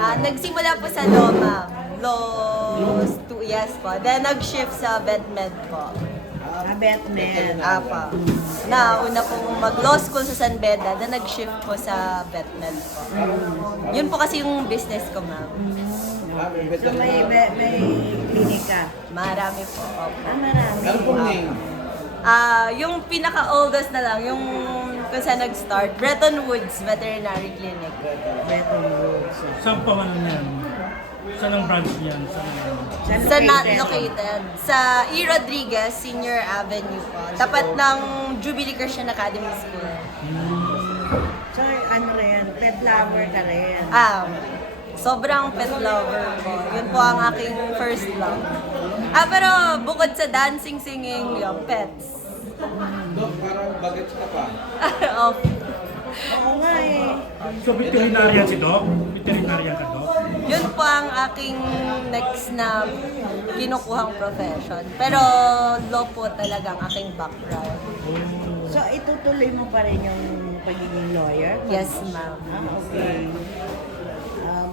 Nagsimula po sa law, ma'am. Law 2 years po. Then nag-shift sa VetMed po. Batman. Apa. Una pong mag-law school sa San Beda, then nag-shift po sa VetMed po. Yun po kasi yung business ko, ma'am. So may klinika. Marami po. Opo. Marami. Ano pong name? Yung pinaka-oldest na lang, yung kung saan nag-start, Bretton Woods Veterinary Clinic. Bretton Woods. Saan pa man yan? Saan ang branch niyan? Sa not located. Sa E. Rodriguez Senior Avenue po. Tapat ng Jubilee Christian Academy School. So ano rin, pet lover ka rin. Sobrang pet lover ko. Yun po ang aking first love. Pero bukod sa dancing, singing, yung pets. Dok, parang bagets ka pa. Oo nga eh. So, veterinarian si Doc? Veterinarian ka, Doc? Yun po ang aking next na kinukuhang profession. Pero law po talaga ang aking background. So itutuloy mo pa rin yung pagiging lawyer? Yes, ma'am. Okay.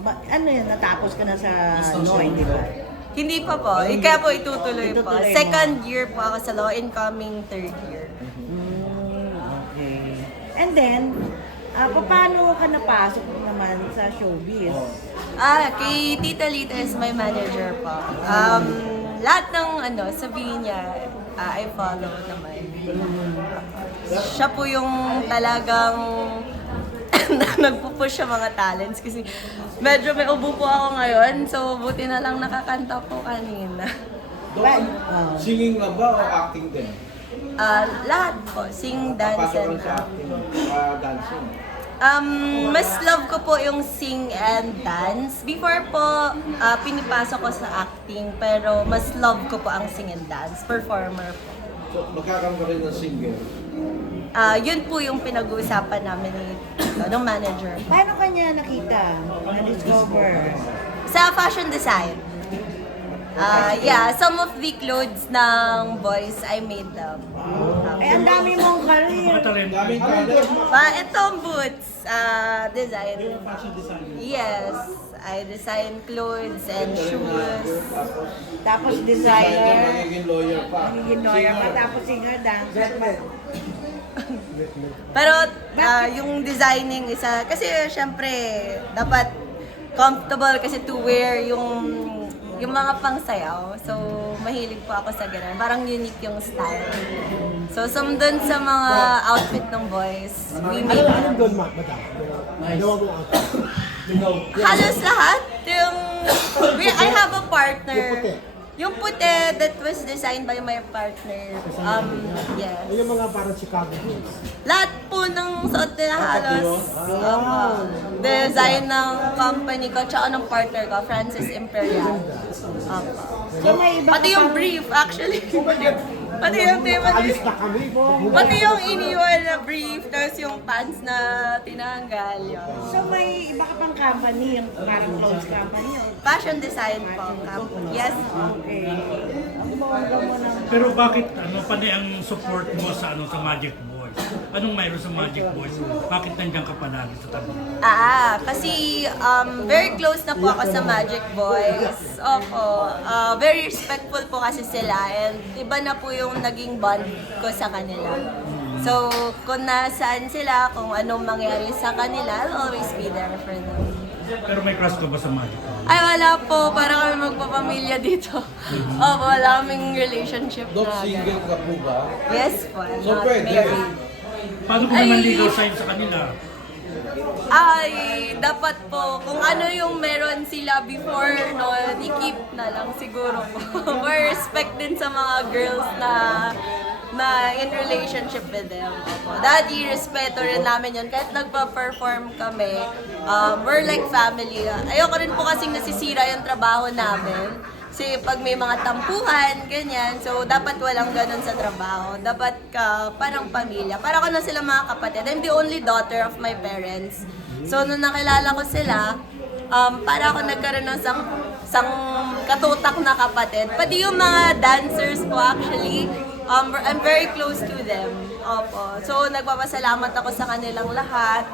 Ano yun, natapos ka na sa law, hindi ba? Hindi pa po. Kaya po itutuloy po. Itutuloy mo. Second year po ako sa law, incoming third year. Okay. And then, paano ka napasok naman sa showbiz? Kay Tita Lita is my manager po. Lahat ng sabihin niya, I follow naman. Siya po yung talagang nagpupush sa mga talents kasi medyo may ubo po ako ngayon, so buti na lang nakakanta po kanina. Dok, singing lang ba o acting din? Lahat po, sing, dance, Papasok and lang sa acting, dancing. mas love ko po yung sing and dance. Before po, pinipasok ko sa acting, pero mas love ko po ang sing and dance. Performer po. So, magkakaroon ka rin ng singer. Yun po yung pinag-uusapan namin ng manager. Paano kanya nakita? Na-discover? Sa fashion design. Some of the clothes ng boys, I made them. Ang dami mong career. Makatalent. Daming talent. Itong boots, design. Fashion design. Yes, I design clothes and shoes. Tapos designer. Magiging lawyer pa. Magiging lawyer ka. Tapos singer, dancer pa. Pero yung designing isa, kasi syempre dapat comfortable kasi to wear yung mga pangsayaw. So mahilig po ako sa ganun. Parang unique yung style. So sumdon sa mga outfit ng boys, we make them. doon, madam? Ginawa mo ang Halos lahat. I have a partner. Yung puti. Yung puti that was designed by my partner. Yes. yung mga parang Chicago Bulls. Lahat po ng suot nila halos design ng company ko tsaka ng partner ko, Francis Imperial. So may iba Pati ka yung pang- brief actually. Pati yung tema. Alis na kami po. Pati yung iniwan na brief, tapos yung pants na tinanggal. Yun. So may iba ka pang company, yung parang clothes company. Fashion design po. Yes. Okay. Ang bongga mo ng... Pero bakit, panay ang support mo sa Magic Boys? Anong mayroon sa Magic Boys? Bakit nandiyan ka palagi sa tabi? Kasi very close na po ako sa Magic Boys. Opo. Very respectful po kasi sila and iba na po yung naging bond ko sa kanila. So, kung nasaan sila, kung anong mangyari sa kanila, I'll always be there for them. Pero may crush ka ba sa Magic Boys? Ay, wala po. Parang kami magpapamilya dito. Opo, wala kaming relationship Dok, na. single ka po ba? Yes po. I'm So, not pwede. married. Paano kung naman legal side sa kanila? Ay, dapat po, kung ano yung meron sila before noon, i-keep na lang siguro po. For respect din sa mga girls na in relationship with them. Opo. Daddy, respeto rin namin yun. Kahit nagpa-perform kami, we're like family. Ayoko rin po kasing nasisira yung trabaho namin. Kasi pag may mga tampuhan, ganyan, so dapat walang ganun sa trabaho. Dapat ka parang pamilya. Para ko na sila mga kapatid. I'm the only daughter of my parents. So nung nakilala ko sila, para ako nagkaroon ng sang katutak na kapatid. Pati yung mga dancers po actually, I'm very close to them. Opo. So nagpapasalamat ako sa kanilang lahat.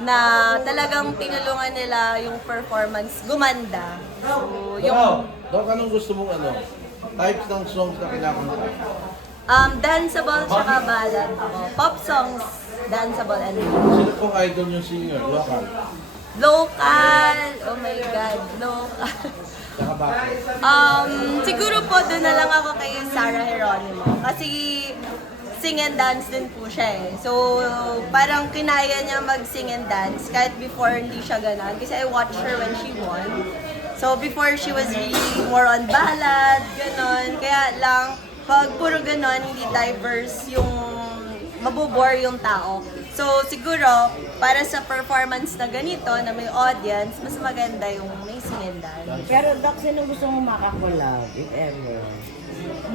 na talagang tinulungan nila yung performance gumanda. So, yung Wow! Dok, anong gusto mong types ng songs na kinakanta? danceable tsaka ballad ako. Pop songs, danceable and Sino pong idol yung singer? Local? local. Oh my God, local. Saka bakit? Siguro po doon na lang ako kay Sarah Geronimo. Kasi sing and dance din po siya eh. So, parang kinaya niya mag-sing and dance kahit before hindi siya ganun. Kasi I watched her when she won. So, before she was really more on ballad, ganun. Kaya lang, pag puro ganun, hindi diverse yung mabubore yung tao. So, siguro, para sa performance na ganito, na may audience, mas maganda yung may sing and dance. Pero Doc, sino gusto mo makakolab, if ever?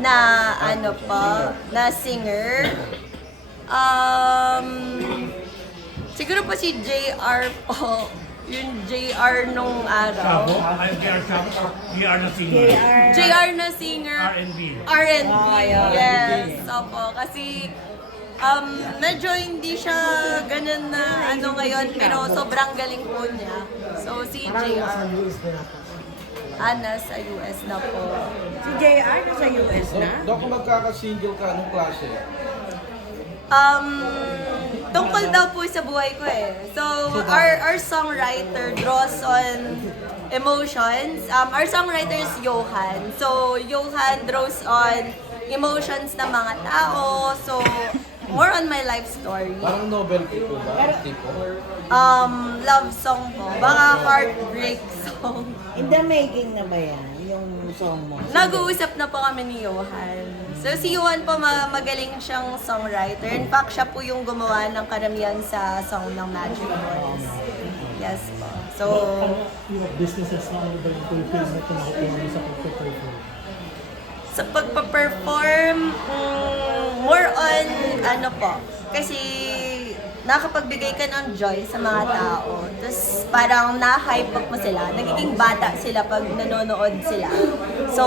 Na ano pa, na singer. Siguro pa si JR po. Yung JR nung araw. Chavo, ay JR Chavo, JR na singer. JR na singer. R&B. R&B. ayun. Yes. Opo. Kasi medyo hindi siya ganun na ano ngayon, pero sobrang galing po niya. So si Parang nasa JR. US na yata. Sa US na po. Si JR nasa US na? Dok, kung magkaka-single ka, anong klase? Tungkol daw po sa buhay ko eh. So, our songwriter draws on emotions. Our songwriter is Johan. So, Johan draws on emotions ng mga tao. So, more on my life story. Parang novel tipo ba? Tipo? Love song po. Baka heartbreak song. In the making na ba yan? Yung song mo? Nag-uusap na po kami ni Johan. So si Johan po magaling siyang songwriter. In fact, siya po yung gumawa ng karamihan sa song ng Magic Boys. Yes po. So, Yung businesses na ano ba yung fulfill na tumakuha mo sa pagpe-perform? sa pagpa-perform, more on ano po. Kasi nakapagbigay ka ng joy sa mga tao. Tapos parang na-hype up mo sila. Nagiging bata sila pag nanonood sila. So,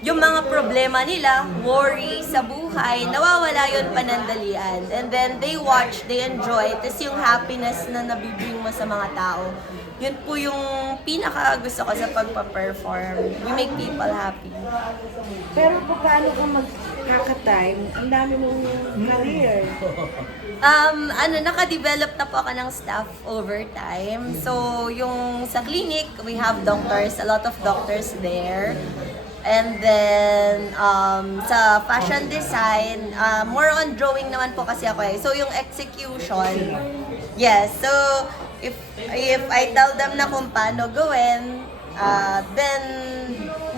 yung mga problema nila, worry sa buhay, nawawala yun panandalian. And then they watch, they enjoy. Tapos yung happiness na nabibring mo sa mga tao, yun po yung pinaka gusto ko sa pagpa-perform. We make people happy. Pero paano ka magkaka-time? Ang dami mong career. Naka-develop na po ako ng staff over time. So, yung sa clinic, we have doctors, a lot of doctors there. And then, sa fashion design, more on drawing naman po kasi ako eh. So, yung execution, yes. So, if I tell them na kung paano gawin, then,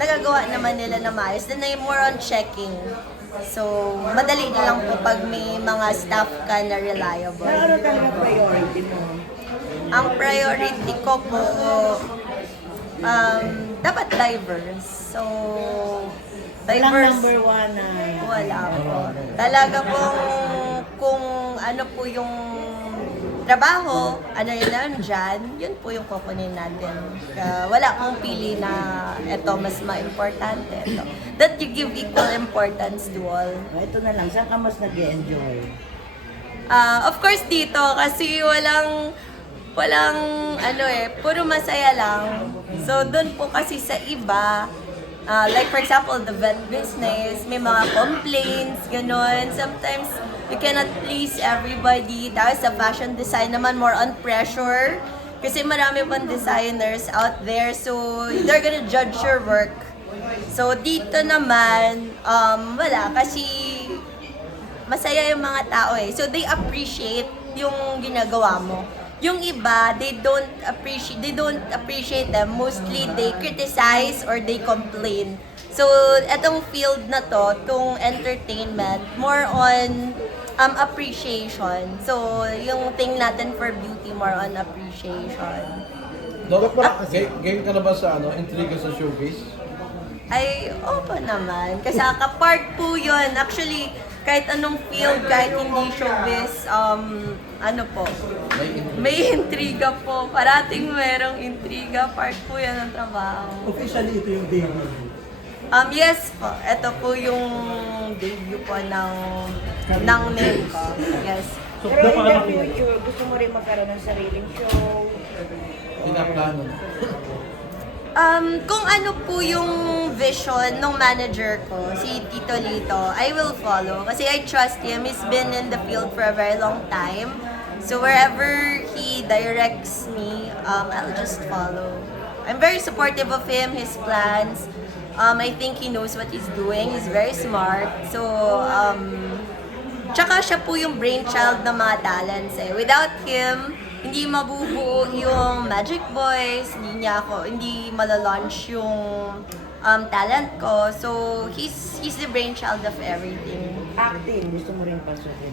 nagagawa naman nila na maayos. Then, more on checking. So, madali na lang po pag may mga staff ka na reliable. Pero ano talaga priority mo? Ang priority ko po, dapat diverse. So, Walang diverse. number one na... Wala po. Talaga pong kung ano po yung trabaho, ano yun nandyan, yun po yung kukunin natin. Wala pong pili na ito mas ma-importante. Ito. That you give equal importance to all. Ito na lang, saan ka mas nag-enjoy? Of course dito kasi walang ano eh, puro masaya lang. So doon po kasi sa iba, like for example, the vet business, may mga complaints, ganun. Sometimes you cannot please everybody. Tapos sa fashion design naman, more on pressure. Kasi marami pang designers out there, so they're gonna judge your work. So dito naman, wala, kasi masaya yung mga tao eh. So they appreciate yung ginagawa mo. Yung iba, they don't appreciate them. Mostly they criticize or they complain. So etong field na to, tong entertainment, more on appreciation. So yung thing natin for beauty, more on appreciation. Dok, game ka na ba sa intriga sa showbiz? Ay, opo naman. Kasi part po yun. Actually, kahit anong field, kahit hindi showbiz, ano po, may intriga po. Parating merong intriga. Part po yan ng trabaho. Officially, ito yung debut. Yes po. Ito po yung debut po ng name ko. Yes. So, Pero in baka the ano, future, gusto mo rin magkaroon ng sariling show? Pinaplano na. Kung ano po yung vision ng manager ko, si Tito Lito, I will follow. Kasi I trust him. He's been in the field for a very long time. So wherever he directs me, I'll just follow. I'm very supportive of him, his plans. I think he knows what he's doing. He's very smart. So, tsaka siya po yung brainchild ng mga talents eh. Without him, hindi mabubuo yung Magic Boys, hindi malalaunch yung talent ko. So, he's the brainchild of everything. Acting, gusto mo rin pasukin?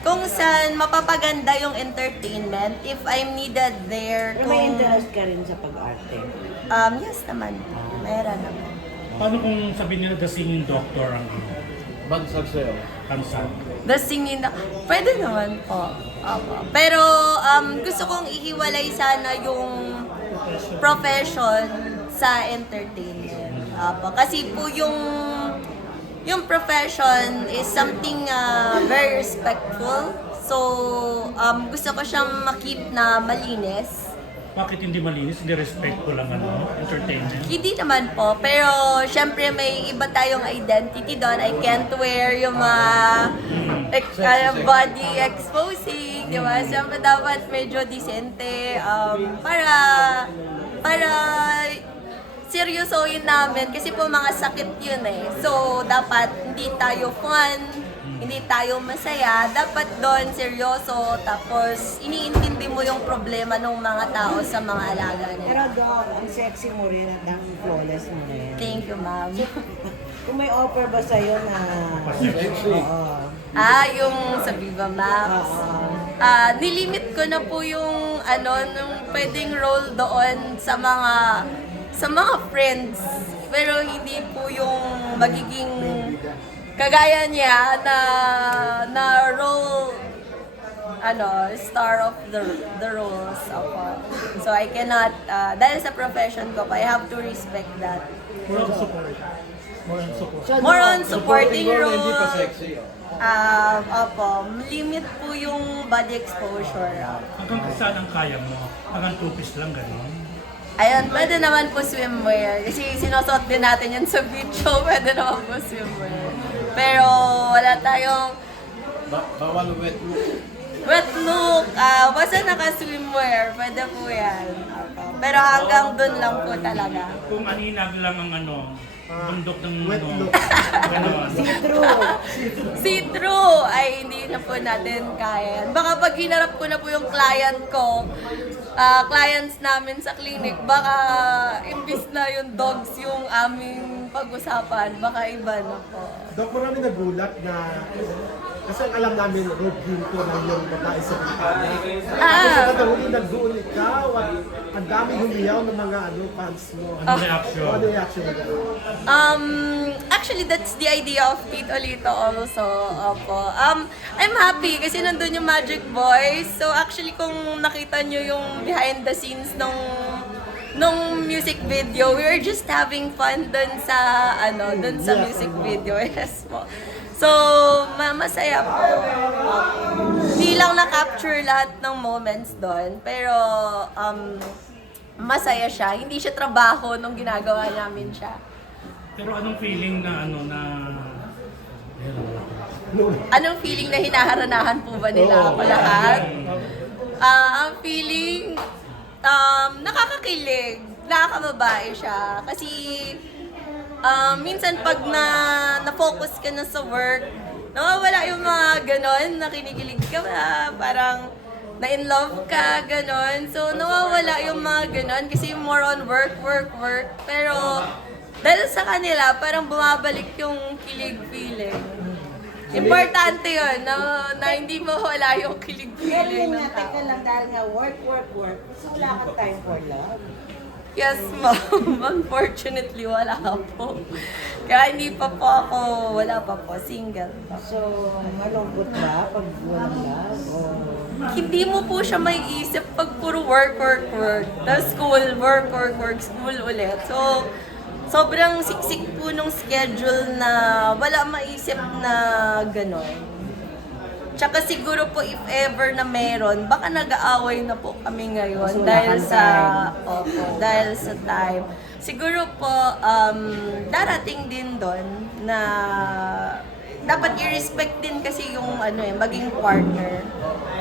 Kung saan mapapaganda yung entertainment, if I'm needed there, Pero may interest ka rin sa pag-arte? yes naman. Meron naman. paano kung sabihin nila the singing doctor ang Bansag sa'yo. kansan? The singing na, pwede naman po. Opo. Pero gusto kong ihiwalay sana yung profession sa entertainment. Opo. Kasi po yung profession is something very respectful. So, gusto ko siyang makip na malinis. Bakit hindi malinis? Hindi respectful lang entertainment? Hindi naman po, pero syempre may iba tayong identity doon. I can't wear yung mga body exposing, di ba? Syempre dapat medyo decente para seryosohin namin kasi po mga sakit yun eh. So, dapat hindi tayo fun, hindi tayo masaya. Dapat doon seryoso, tapos iniintindi mo yung problema ng mga tao sa mga alaga Pero nila. Dog, ang sexy mo rin at ang flawless mo rin. Thank you, ma'am. Kung may offer ba sa'yo na... Sexy. Oo. Yung sa Viva Max. Nilimit ko na po yung nung pwedeng role doon sa mga friends. Pero hindi po yung magiging kagaya niya na role star of the roles. So I cannot dahil sa profession ko, I have to respect that. More on support. More on support. So, More on supporting role, role. hindi pa sexy. Oh. Limit po yung body exposure. Hanggang saan ang kaya mo? Hanggang 2 lang, gano'n? Ayun, pwede naman po swimwear. Kasi sinusuot din natin yan sa beach show, pwede naman po swimwear. Pero wala tayong Bawal wet look. wet look. Basta naka-swimwear, pwede po yan. Pero hanggang dun lang po talaga. Kung aninag lang ang bundok ng Wet look. gano'n. see-through. See-through ay hindi na po natin kaya. Baka pag hinarap ko na po yung client ko, clients namin sa clinic, baka imbis na yung dogs yung aming pag-usapan, baka iba na po. Dok, marami nagulat na kasi ang alam namin Rob Ginto lang yung babae sa Pilipinas. Kasi sa Katahuli nag-duol ikaw at ang daming humiyaw ng mga fans mo. Ano reaction? Ano reaction mo dyan? Actually, that's the idea of Tito Lito also. Opo. I'm happy kasi nandun yung Magic Boys. So actually, kung nakita nyo yung behind the scenes nung music video, we were just having fun dun sa music video. Yes po. So, masaya po. Hindi lang na-capture lahat ng moments doon, pero masaya siya. Hindi siya trabaho nung ginagawa namin siya. Pero anong feeling na Anong feeling na hinaharanahan po ba nila ako lahat? Ang feeling, nakakakilig, nakakababae siya. Kasi, minsan pag na-focus ka na sa work, nawawala yung mga ganon, nakinikilig ka na, parang na-in love ka, ganon. So, nawawala yung mga ganon kasi more on work. Pero, dahil sa kanila, parang bumabalik yung kilig feeling. Importante yun, na hindi mawala yung kilig Pero feeling yun ng nga, teka tao. lang, dahil nga work. So wala kang time for love. Yes, ma'am. Unfortunately, wala po. Kaya hindi pa po ako, wala pa po, single pa. So, malungkot ba pag walang love? O... Hindi mo po siya may isip pag puro work. Tapos school, work, school ulit. So, sobrang siksik po nung schedule na wala maisip na gano'n. Tsaka siguro po if ever na meron, baka nag-aaway na po kami ngayon Kasi wala dahil kang sa time. opo, dahil sa time. Siguro po darating din doon na dapat i-respect din kasi yung maging partner.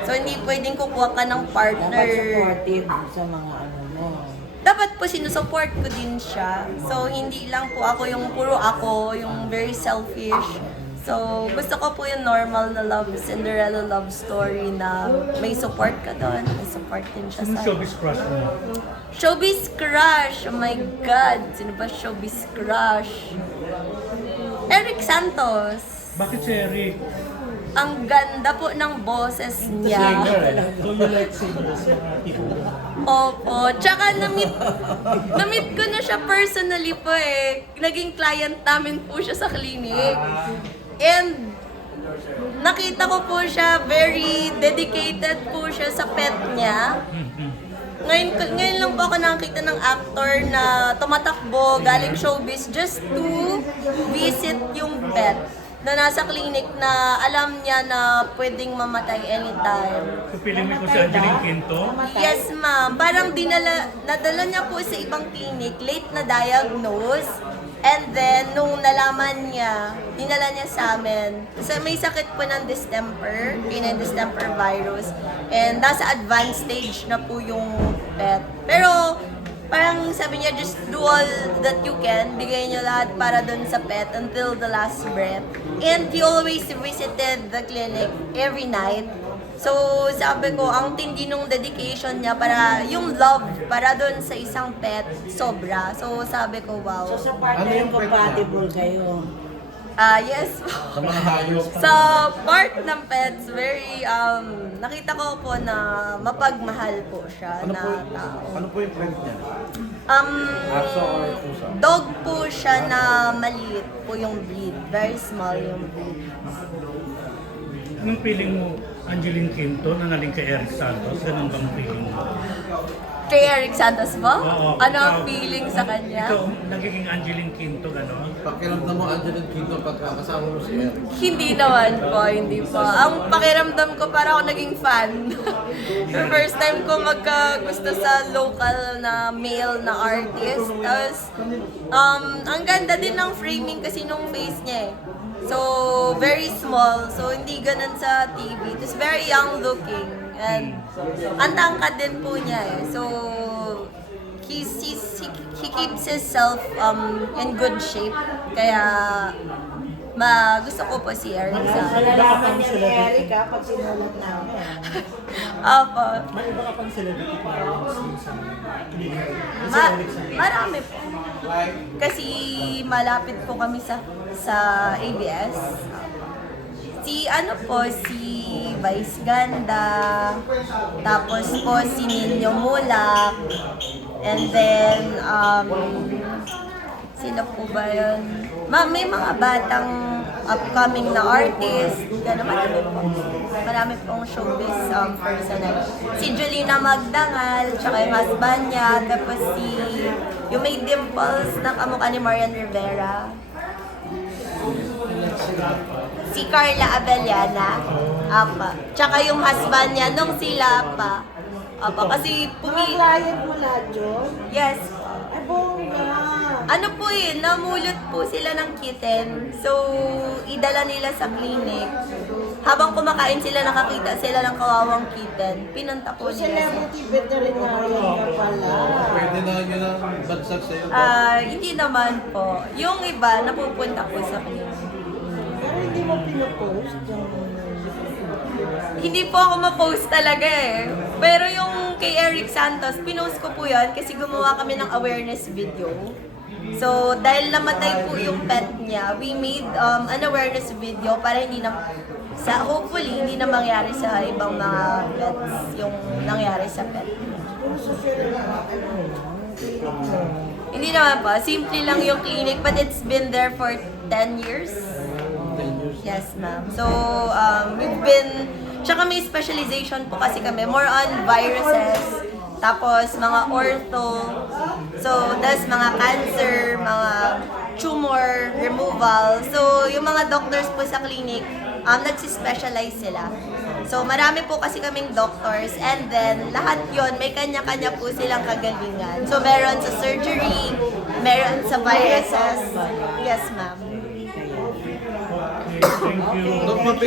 So hindi pwedeng kukuha ka ng partner. Dapat supportive sa mga ano mo. Dapat po sinusupport ko din siya. So hindi lang po ako yung puro ako, yung very selfish. So, gusto ko po yung normal na love, Cinderella love story na may support ka doon, may support din siya Sino sa showbiz crush mo? Showbiz crush! Oh my God! Sino ba showbiz crush? Eric Santos! Bakit si Eric? Ang ganda po ng boses niya. Singer eh. So you like singers, mga tipo. Opo. Tsaka na-meet ko na siya personally po eh. Naging client namin po siya sa clinic. And nakita ko po siya, very dedicated po siya sa pet niya. Ngayon lang po ako nakakita ng actor na tumatakbo galing showbiz just to visit yung pet na nasa clinic na alam niya na pwedeng mamatay anytime. So feeling mo ko si Angeline Quinto? Yes, ma'am. Parang nadala niya po sa ibang clinic, late na diagnose. And then, nung nalaman niya, dinala niya sa amin. So, may sakit po ng distemper, canine distemper virus. And nasa advanced stage na po yung pet. Pero, parang sabi niya, just do all that you can. Bigay niyo lahat para dun sa pet until the last breath. And he always visited the clinic every night. So, sabi ko, ang tindi nung dedication niya para, yung love para doon sa isang pet, sobra. So, sabi ko, wow. So sa partner compatible kayo. Yes. Sa mga hayop. Sa part ng pets, very, nakita ko po na mapagmahal po siya Ano na po, tao. ano po yung friend niya? Aso or pusa? Dog po siya na maliit po yung breed. Very small yung breed. Anong feeling mo, Angeline Quinto, na naling kay Eric Santos? Ganun bang feeling mo? Kay Eric Santos po? Oo. Ano ang Ikaw- feeling sa kanya? Ikaw, nagiging Angeline Quinto, gano'n? Pakiramdam mo, Angeline Quinto, pagkakasama mo si Eric. Hindi naman po, hindi po. Ang pakiramdam ko para ako naging fan. The first time ko magkagusto sa local na male na artist. Tapos, ang ganda din ng framing kasi nung face niya eh. So, very small. So, hindi ganun sa TV. Tapos, very young looking. And, ang tangkad din po niya eh. So, he keeps himself in good shape. Kaya, gusto ko po si Eric sa Malalaman niya ni Eric pag sinulat namin. Apo. May iba ka pang celebrity parents din sa clinic. Kasi Eric sa Marami po. Kasi malapit po kami sa ABS. Si Vice Ganda, tapos po si Nino Mulak, and then, sino po ba yun? May mga batang upcoming na artist, gano'n, marami pong showbiz personal. Si Julina Magdangal, tsaka yung husband niya, tapos yung may dimples na kamukha ni Marian Rivera. Si Carla Abellana, apa. Tsaka yung husband niya, nung sila pa. Apa, kasi Mga client mo lahat yun? yes. Ay, bongga. Ano po namulot po sila ng kitten. So, idala nila sa clinic. Habang kumakain sila, nakakita sila ng kawawang kitten. Pinunta po O nila. celebrity veterinarian ka pala. Pwede na yun ang bansag sa'yo. Hindi naman po. Yung iba, napupunta po sa clinic. Pero hindi mo pinupost yung... Hindi po ako ma-post talaga eh. Pero yung kay Eric Santos, pinost ko po yan kasi gumawa kami ng awareness video. So, dahil namatay po yung pet niya, we made an awareness video para hopefully, hindi na mangyari sa ibang mga pets yung nangyari sa pet. Puro social na clinic mo. Hindi naman po, simple lang yung clinic but it's been there for 10 years. Yes, ma'am. So, tsaka may specialization po kasi kami, more on viruses, tapos mga ortho, so, tas mga cancer, mga tumor removal. So, yung mga doctors po sa clinic, nagsispecialize sila. So, marami po kasi kaming doctors and then lahat yon may kanya-kanya po silang kagalingan. So, meron sa surgery, meron sa viruses. Yes, ma'am. Okay, thank you. Dok,